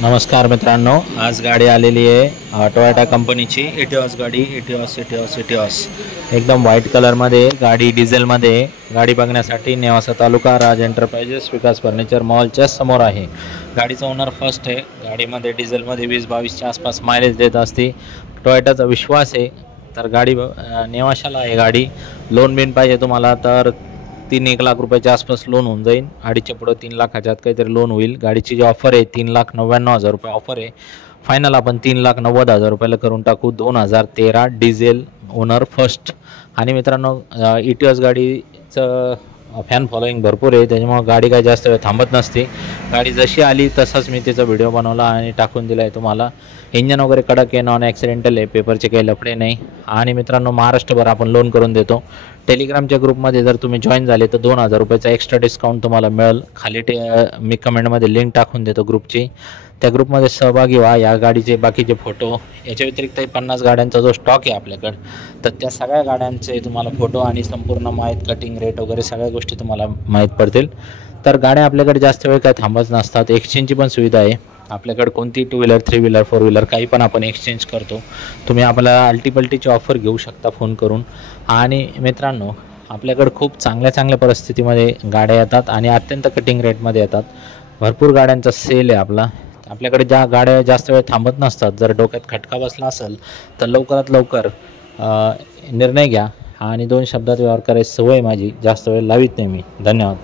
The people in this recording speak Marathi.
नमस्कार मित्रांनो, आज गाडी आलेली आहे टोयोटा कंपनीची एटिओस गाडी. एटिओस एकदम व्हाईट कलरमध्ये गाडी, डिझेलमध्ये. गाडी बघण्यासाठी नेवासा तालुका, राज एंटरप्राइजेस, विकास फर्निचर मॉलच्या समोर आहे. गाडीचा ओनर फर्स्ट आहे. गाडीमध्ये डिझेलमध्ये 20-22च्या आसपास मायलेज देत असते. टोयोटाचा विश्वास आहे. तर गाडी नेवाशाला आहे. गाडी लोन बिन पाहिजे तुम्हाला तर 3-1 लाख रुपयाच्या आसपास लोन होऊन जाईल. अडीचच्या पुढं 3 लाखाच्या आत काहीतरी लोन होईल. गाडीची जी ऑफर आहे 3,99,000 रुपये ऑफर आहे. फायनल आपण 3,90,000 रुपयाला करून टाकू. 2013 डिझेल, ओनर फर्स्ट. आणि मित्रांनो, इटिओस गाडीचं फॅन फॉलोईंग भरपूर आहे, त्याच्यामुळं गाडी काही जास्त वेळ थांबत नसते. गाडी जशी आली तसाच मी तिचा व्हिडिओ बनवला आणि टाकून दिला आहे तुम्हाला. इंजन वगैरे कडक आहे, नॉन ॲक्सिडेंटल आहे, पेपरचे काही लफडे नाही. आणि मित्रांनो, महाराष्ट्रभर आपण लोन करून देतो. टेलिग्रामच्या ग्रुपमध्ये जर तुम्ही जॉईन झाले तर 2,000 रुपयाचा एक्स्ट्रा डिस्काउंट तुम्हाला मिळेल. खाली मी कमेंटमध्ये लिंक टाकून देतो ग्रुपची. त्या ग्रुपमध्ये सहभागी व्हा. या गाडीचे बाकीचे फोटो, याच्या व्यतिरिक्तही 50 गाड्यांचा जो स्टॉक आहे आपल्याकडं, तर त्या सगळ्या गाड्यांचे तुम्हाला फोटो आणि संपूर्ण माहीत, कटिंग रेट वगैरे सगळ्या गोष्टी तुम्हाला माहीत पडतील. तर गाड्या आपल्याकडे जास्त वेळ काय थांबत नसतात. एक्सचेंजची पण सुविधा आहे आपल्याकडे. कोणती 2 व्हीलर, 3 व्हीलर, 4 व्हीलर काही पण आपण एक्सचेंज करतो. तुम्ही आपल्याला अल्टीपल्टीची ऑफर घेऊ शकता फोन करून. आणि मित्रांनो, आपल्याकडे खूप चांगल्या परिस्थितीमध्ये गाड्या येतात आणि अत्यंत कटिंग रेटमध्ये येतात. भरपूर गाड्यांचा सेल आहे आपल्याकडे. ज्या गाड्या जास्त वेळ थांबत नसतात, जर डोक्यात खटका बसला असेल तर लवकरात लवकर निर्णय घ्या. आणि 2 शब्दात व्यवहार करायची सवय माझी, जास्त वेळ लावित नाही मी. धन्यवाद.